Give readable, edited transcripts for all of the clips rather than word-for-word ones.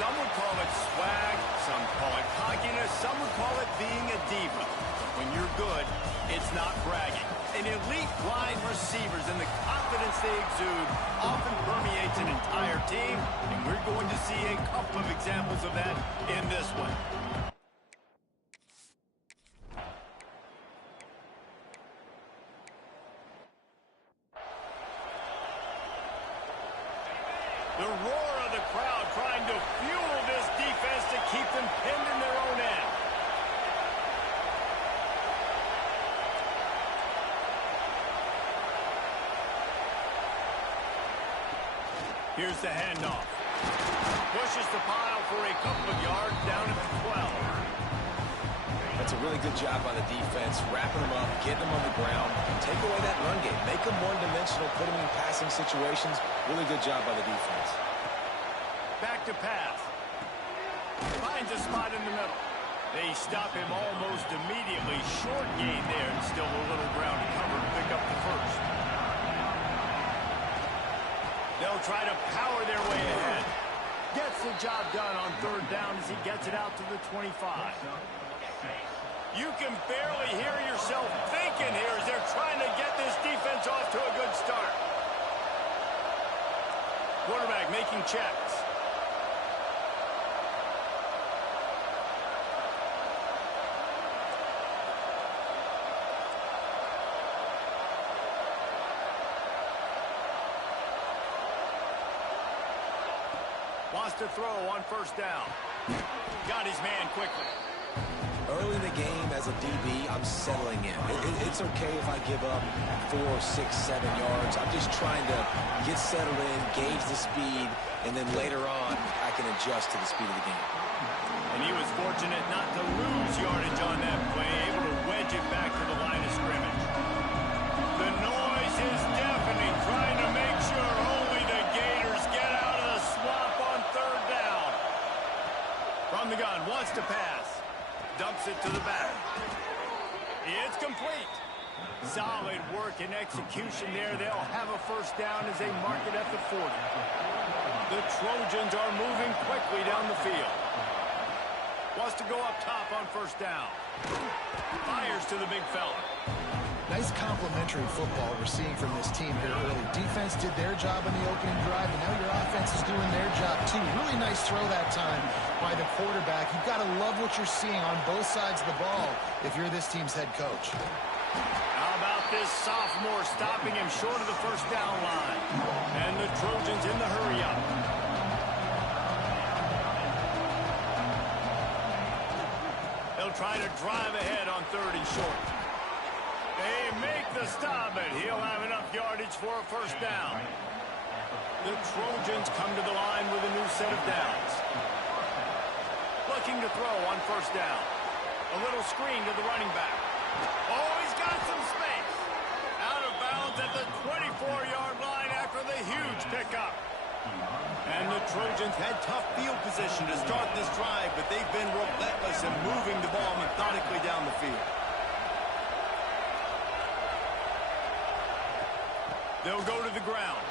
Some would call it swag, some call it cockiness, some would call it being a diva. But when you're good, it's not bragging. An elite wide receivers and the confidence they exude often permeates an entire team, and we're going to see a couple of examples of that in this one. The roar of the crowd trying to fuel this defense to keep them pinned in their own end. Here's the handoff. Pushes the pile for a couple of yards down at the 12. That's a really good job by the defense, wrapping them up, getting them on the ground, take away that run game, make them one-dimensional, put them in passing situations. Really good job by the defense. Back to pass. Finds a spot in the middle. They stop him almost immediately. Short gain there, and still a little ground to cover to pick up the first. They'll try to power their way ahead. Gets the job done on third down as he gets it out to the 25. You can barely hear yourself thinking here as they're trying to get this defense off to a good start. Quarterback making checks. Wants to throw on first down. Got his man quickly. Early in the game, as a DB, I'm settling in. It's okay if I give up 4, 6, 7 yards. I'm just trying to get settled in, gauge the speed, and then later on, I can adjust to the speed of the game. And he was fortunate not to lose yardage on that play, able to wedge it back to the line of scrimmage. The noise is deafening, trying to make sure only the Gators get out of the swamp on third down. From the gun, wants to pass. Dumps it to the back. It's complete. Solid work and execution there. They'll have a first down as they mark it at the 40. The Trojans are moving quickly down the field. Wants to go up top on first down. Fires to the big fella. Nice complimentary football we're seeing from this team here early. Defense did their job in the opening drive, and now your offense is doing their job too. Really nice throw that time by the quarterback. You've got to love what you're seeing on both sides of the ball if you're this team's head coach. How about this sophomore stopping him short of the first down line? And the Trojans in the hurry-up. They'll try to drive ahead on third and short. They make the stop, and he'll have enough yardage for a first down. The Trojans come to the line with a new set of downs. Looking to throw on first down. A little screen to the running back. Oh, he's got some space. Out of bounds at the 24-yard line after the huge pickup. And the Trojans had tough field position to start this drive, but they've been relentless in moving the ball methodically down the field. They'll go to the ground.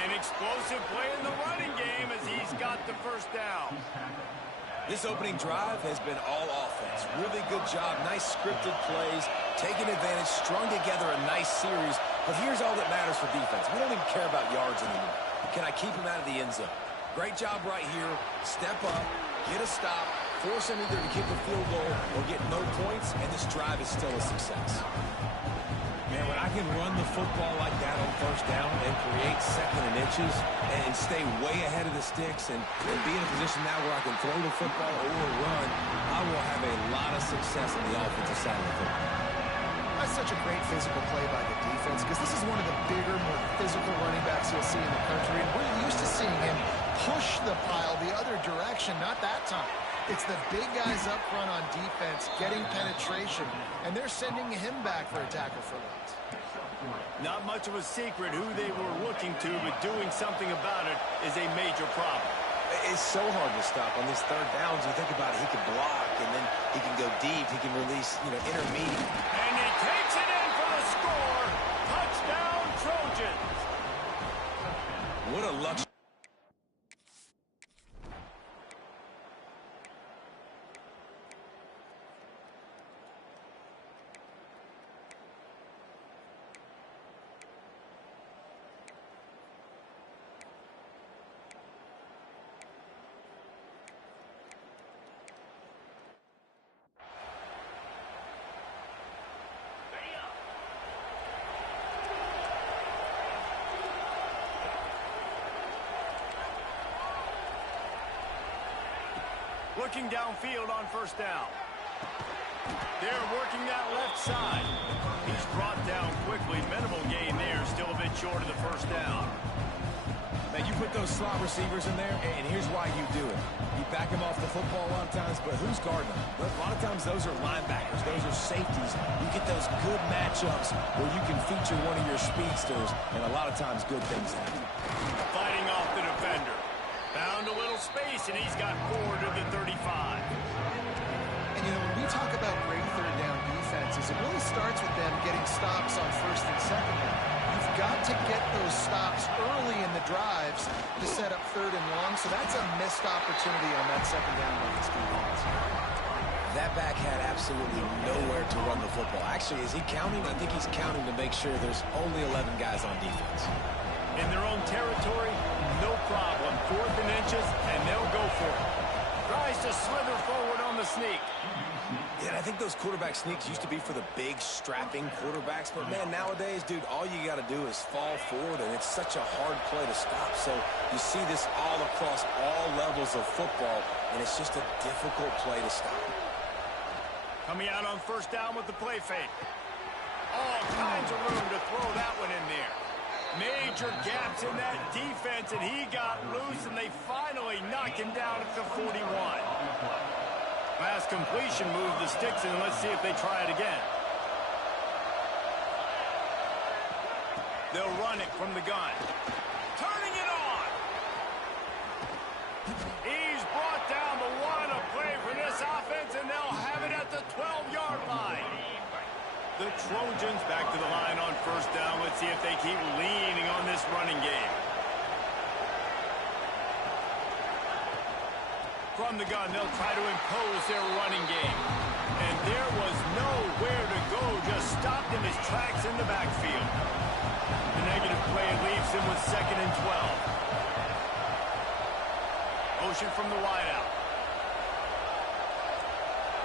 An explosive play in the running game as he's got the first down. This opening drive has been all offense. Really good job. Nice scripted plays, taking advantage, strung together a nice series. But here's all that matters for defense. We don't even care about yards anymore. Can I keep him out of the end zone? Great job right here. Step up, get a stop, force him either to kick a field goal or get no points, and this drive is still a success. Man, when I can run the football like that on first down and create second and inches and stay way ahead of the sticks and be in a position now where I can throw the football or run, I will have a lot of success on the offensive side of the football. That's such a great physical play by the defense because this is one of the bigger, more physical running backs you'll see in the country. And we're used to seeing him push the pile the other direction, not that time. It's the big guys up front on defense getting penetration, and they're sending him back for a tackle for loss. Not much of a secret who they were looking to, but doing something about it is a major problem. It's so hard to stop on these third downs. You think about it, he can block, and then he can go deep. He can release, intermediate. And he takes it in for the score. Touchdown, Trojans. What a luxury. Looking downfield on first down. They're working that left side. He's brought down quickly. Minimal gain there. Still a bit short of the first down. Man, you put those slot receivers in there, and here's why you do it. You back them off the football a lot of times, but who's guarding them? A lot of times those are linebackers. Those are safeties. You get those good matchups where you can feature one of your speedsters, and a lot of times good things happen. Fighting off the defender. Found a little space, and he's got forward to the 35. And, you know, when we talk about great third down defenses, it really starts with them getting stops on first and second down. You've got to get those stops early in the drives to set up third and long, so that's a missed opportunity on that second down by this defense. That back had absolutely nowhere to run the football. Actually, is he counting? I think he's counting to make sure there's only 11 guys on defense. In their own territory, no problem. 4th and inches, and they'll go for it. Tries to slither forward on the sneak. Yeah, I think those quarterback sneaks used to be for the big, strapping quarterbacks. But, man, nowadays, dude, all you got to do is fall forward, and it's such a hard play to stop. So you see this all across all levels of football, and it's just a difficult play to stop. Coming out on first down with the play fake. All kinds of room to throw that one in there. Major gaps in that defense, and he got loose, and they finally knock him down at the 41. Pass completion, move the sticks, and let's see if they try it again. They'll run it from the gun. Turning it on. He's brought down the one a play for this offense, and they'll have it at the 12-yard line. The Trojans back to the line on first down. Let's see if they keep leaning on this running game. From the gun, they'll try to impose their running game. And there was nowhere to go, just stopped in his tracks in the backfield. The negative play leaves him with 2nd and 12. Motion from the wideout.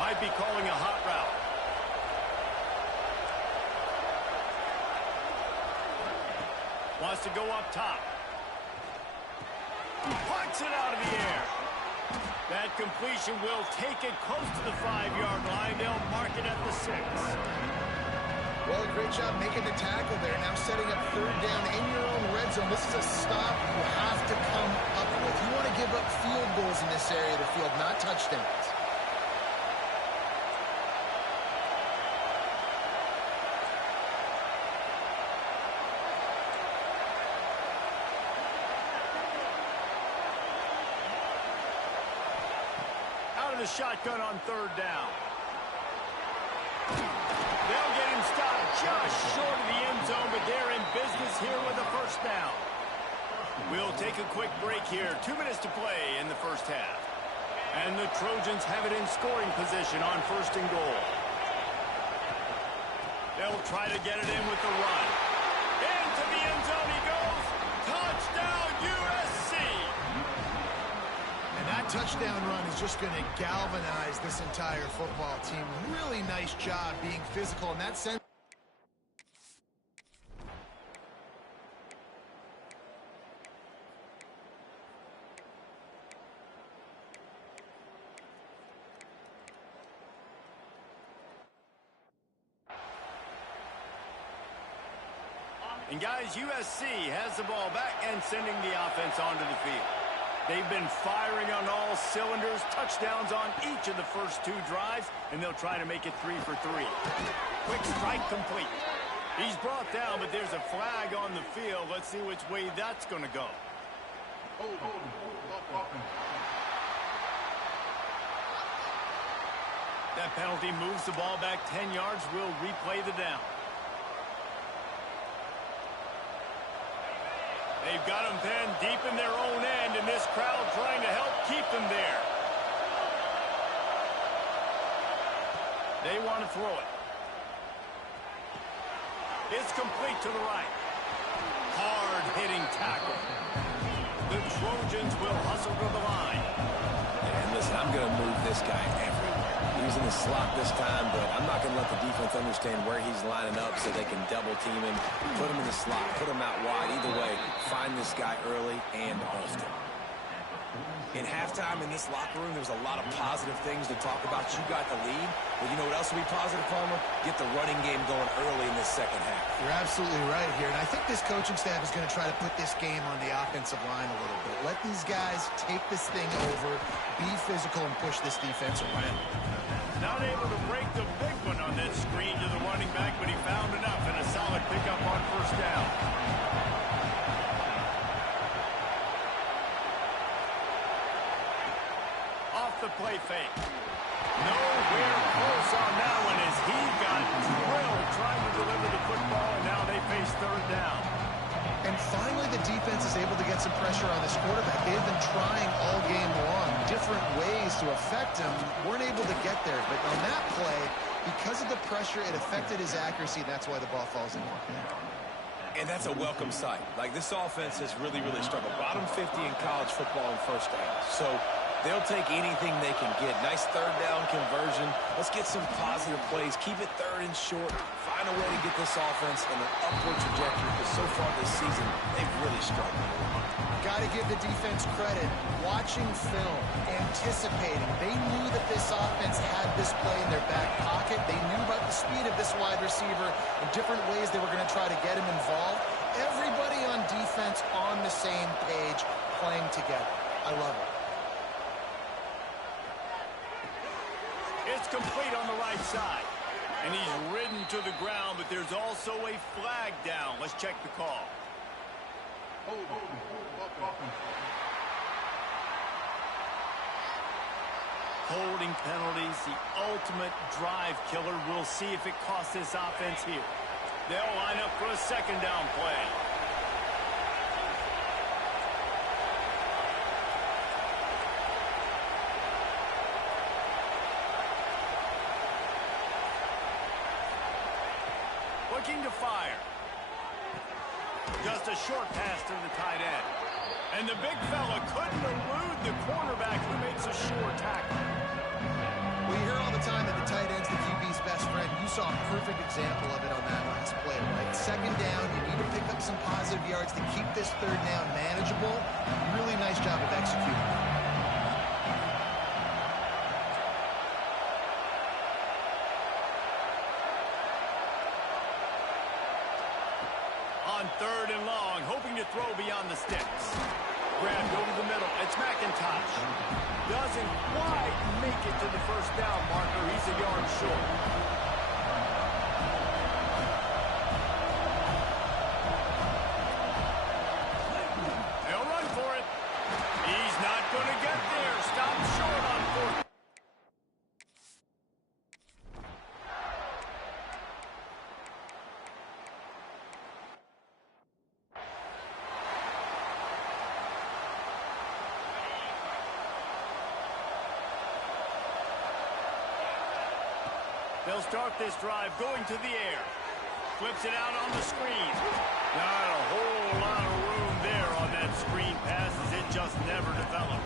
Might be calling a hot route. Wants to go up top. Punts it out of the air. That completion will take it close to the 5-yard line. They'll mark it at the 6. Well, a great job making the tackle there. Now setting up third down in your own red zone. This is a stop you have to come up with. You want to give up field goals in this area of the field, not touchdowns. The shotgun on third down. They'll get him stopped just short of the end zone, but they're in business here with a first down. We'll take a quick break here. 2 minutes to play in the first half. And the Trojans have it in scoring position on first and goal. They'll try to get it in with the run. Into the end zone he goes. Touchdown, USC! And that touchdown run is just going to galvanize this entire football team. Really nice job being physical in that sense. And guys, USC has the ball back and sending the offense onto the field. They've been firing on all cylinders, touchdowns on each of the first 2 drives, and they'll try to make it 3 for 3. Quick strike complete. He's brought down, but there's a flag on the field. Let's see which way that's going to go. That penalty moves the ball back 10 yards. We'll replay the down. They've got them pinned deep in their own end, and this crowd trying to help keep them there. They want to throw it. It's complete to the right. Hard-hitting tackle. The Trojans will hustle to the line. And listen, I'm going to move this guy everywhere. He's in the slot this time, but I'm not going to let the defense understand where he's lining up so they can double team him, put him in the slot, put him out wide. Either way, find this guy early and often. In halftime in this locker room, there was a lot of positive things to talk about. You got the lead. But you know what else will be positive, Palmer? Get the running game going early in this second half. You're absolutely right here. And I think this coaching staff is going to try to put this game on the offensive line a little bit. Let these guys take this thing over, be physical, and push this defense around. Not able to break the big one on that screen to the running back, but he found enough and a solid pickup on first down. Off the play fake. Nowhere close on that one as he got drilled trying to deliver the football, and now they face third down. And finally, the defense is able to get some pressure on this quarterback. They've been trying all game long, different ways to affect him. Weren't able to get there, but on that play, because of the pressure, it affected his accuracy, and that's why the ball falls in. And that's a welcome sight. Like, this offense has really, really struggled. Bottom 50 in college football in first down. So they'll take anything they can get. Nice third down conversion. Let's get some positive plays. Keep it third and short. Find a way to get this offense in an upward trajectory, because so far this season, they've really struggled. Got to give the defense credit. Watching film, anticipating. They knew that this offense had this play in their back pocket. They knew about the speed of this wide receiver and different ways they were going to try to get him involved. Everybody on defense on the same page, playing together. I love it. It's complete on the right side. And he's ridden to the ground, but there's also a flag down. Let's check the call. Holding penalties, the ultimate drive killer. We'll see if it costs this offense here. They'll line up for a second down play. Looking to fire. Just a short pass to the tight end. And the big fella couldn't elude the cornerback who makes a sure tackle. We hear all the time that the tight end's the QB's best friend. You saw a perfect example of it on that last play, right? Second down, you need to pick up some positive yards to keep this third down manageable. Really nice job of executing. On third and long, hoping to throw beyond the sticks. Grabbed over the middle. It's McIntosh. Doesn't quite make it to the first down marker. He's a yard short. They'll run for it. He's not going to get there. Stop short on fourth. They'll start this drive going to the air. Flips it out on the screen. Not a whole lot of room there on that screen pass as it just never developed.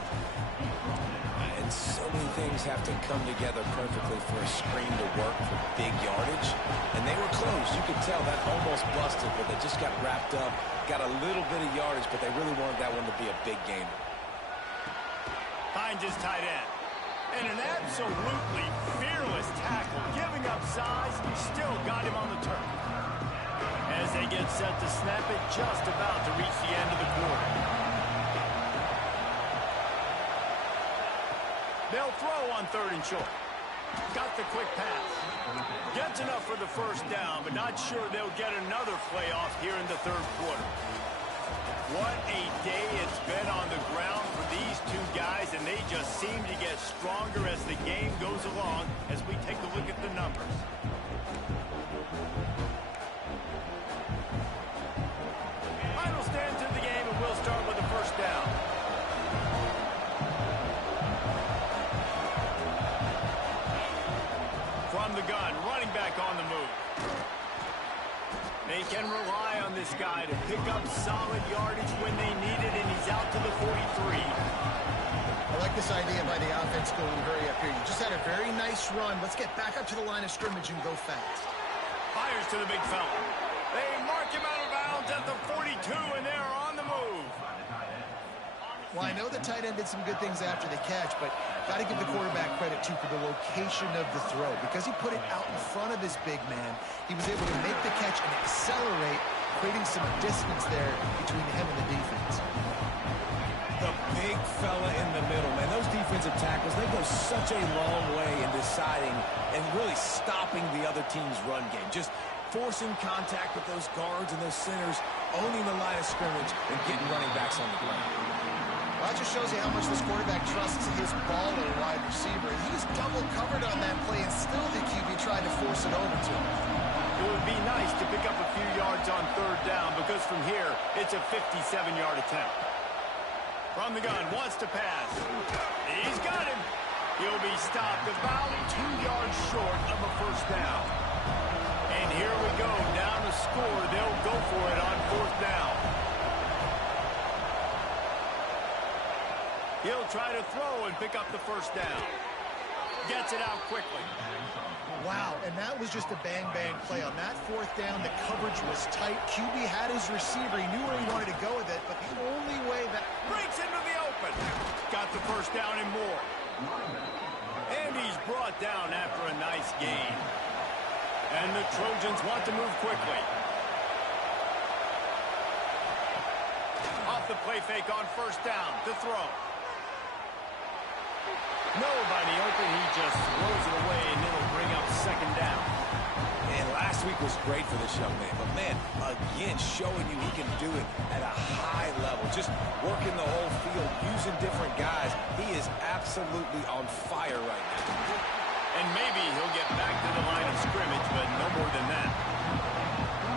And so many things have to come together perfectly for a screen to work for big yardage. And they were close. You could tell that almost busted, but they just got wrapped up. Got a little bit of yardage, but they really wanted that one to be a big game. Finds his tight end. And an absolutely fearless tackle. Giving up size, still got him on the turf. As they get set to snap it, just about to reach the end of the quarter. They'll throw on third and short. Got the quick pass. Gets enough for the first down, but not sure they'll get another play off here in the third quarter. What a day it's been on the ground for these two guys, and they just seem to get stronger as the game goes along as we take a look at the numbers. Final stand to the game, and we'll start with the first down. From the gun, running back on the move. They can rely on this guy to pick up solid yardage when they need it, and he's out to the 43. I like this idea by the offense going hurry up here. You just had a very nice run. Let's get back up to the line of scrimmage and go fast. Fires to the big fella. They mark him out of bounds at the 42, and they're on the move. Well, I know the tight end did some good things after the catch, but got to give the quarterback credit, too, for the location of the throw. Because he put it out in front of his big man, he was able to make the catch and accelerate, creating some distance there between him and the defense. The big fella in the middle, man. Those defensive tackles, they go such a long way in deciding and really stopping the other team's run game. Just forcing contact with those guards and those centers, owning the line of scrimmage, and getting running backs on the ground. Well, that just shows you how much this quarterback trusts his baller wide receiver. He was double covered on that play, and still the QB tried to force it over to him. It would be nice to pick up a few yards on third down, because from here, it's a 57-yard attempt. From the gun, wants to pass. He's got him. He'll be stopped about 2 yards short of a first down. And here we go, down to score. They'll go for it on fourth down. He'll try to throw and pick up the first down. Gets it out quickly. Wow, and that was just a bang-bang play. On that fourth down, the coverage was tight. QB had his receiver. He knew where he wanted to go with it, but the only way that... Breaks into the open. Got the first down and more. And he's brought down after a nice gain. And the Trojans want to move quickly. Off the play fake on first down to throw. Nobody open. He just throws it away, and it'll bring up second down. And last week was great for this young man. But, man, again, showing you he can do it at a high level. Just working the whole field, using different guys. He is absolutely on fire right now. And maybe he'll get back to the line of scrimmage, but no more than that.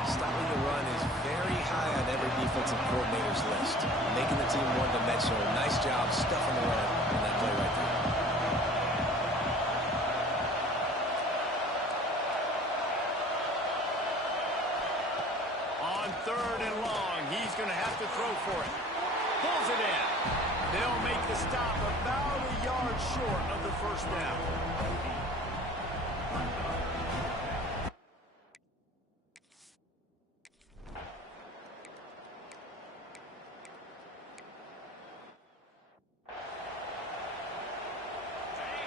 Stopping the run is very high on every defensive coordinator's list. Making the team one-dimensional. Nice job stuffing the run on that play right there. On third and long, he's going to have to throw for it. Pulls it in. They'll make the stop about a yard short of the first down.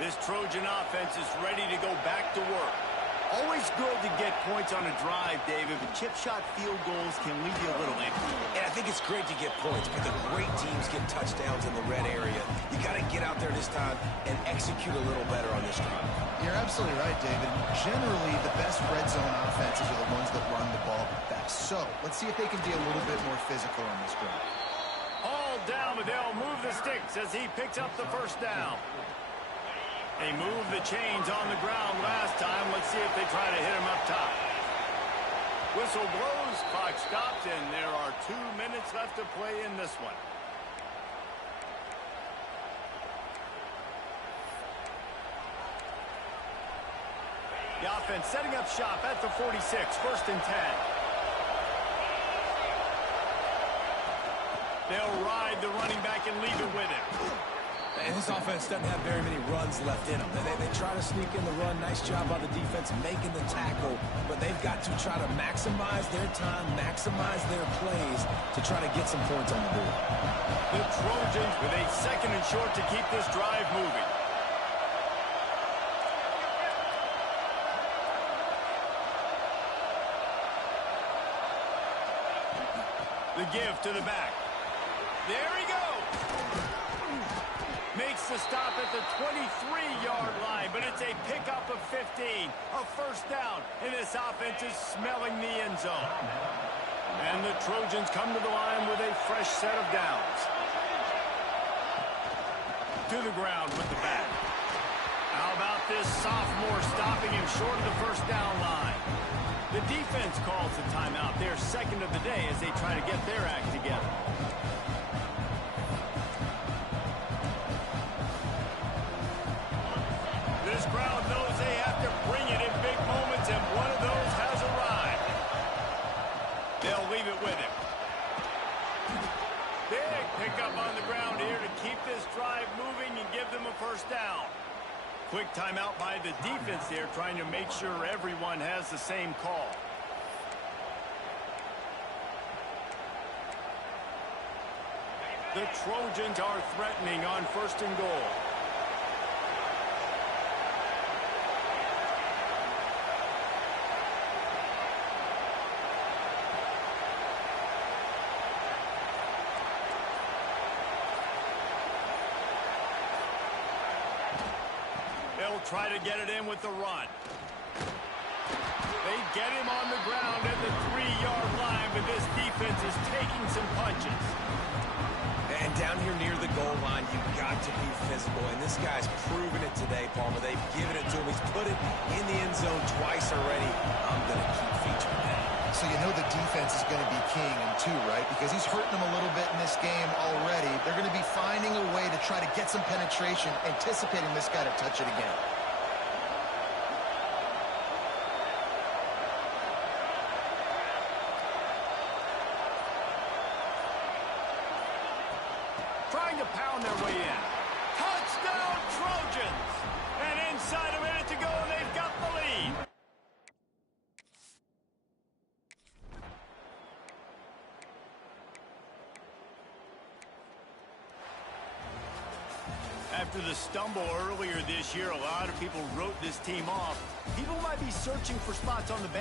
This Trojan offense is ready to go back to work. Always good to get points on a drive, David, but chip shot field goals can leave you a little empty. And I think it's great to get points, but the great teams get touchdowns in the red area. You got to get out there this time and execute a little better on this drive. You're absolutely right, David. Generally, the best red zone offenses are the ones that run the ball best. So, let's see if they can be a little bit more physical on this drive. All down, but they'll move the sticks as he picks up the first down. They moved the chains on the ground last time. Let's see if they try to hit him up top. Whistle blows, clock stops, and there are 2 minutes left to play in this one. The offense setting up shop at the 46, first and 10. They'll ride the running back and leave it with him. And this offense doesn't have very many runs left in them. They try to sneak in the run. Nice job by the defense making the tackle. But they've got to try to maximize their time, maximize their plays to try to get some points on the board. The Trojans with a second and short to keep this drive moving. The give to the back. There he goes. Makes the stop at the 23-yard line, but it's a pickup of 15, a first down, and this offense is smelling the end zone. And the Trojans come to the line with a fresh set of downs. To the ground with the back. How about this sophomore stopping him short of the first down line? The defense calls the timeout. Their second of the day as they try to get their act together. This crowd knows they have to bring it in big moments, and one of those has arrived. They'll leave it with him. Big pickup on the ground here to keep this drive moving and give them a first down. Quick timeout by the defense there, trying to make sure everyone has the same call. The Trojans are threatening on 1st and goal. They'll try to get it in with the run. They get him on the ground at the 3-yard line, but this defense is taking some punches. And down here near the goal line, you've got to be physical. And this guy's proven it today, Palmer. They've given it to him. He's put it in the end zone twice already. I'm going to keep featuring that. So you know the defense is going to be keying him too, right? Because he's hurting them a little bit in this game already. They're going to be finding a way to try to get some penetration, anticipating this guy to touch it again. Trying to pound their way in. Touchdown, Trojans! And inside a minute to go, and they've got the lead. After the stumble earlier this year, a lot of people wrote this team off. People might be searching for spots on the bench.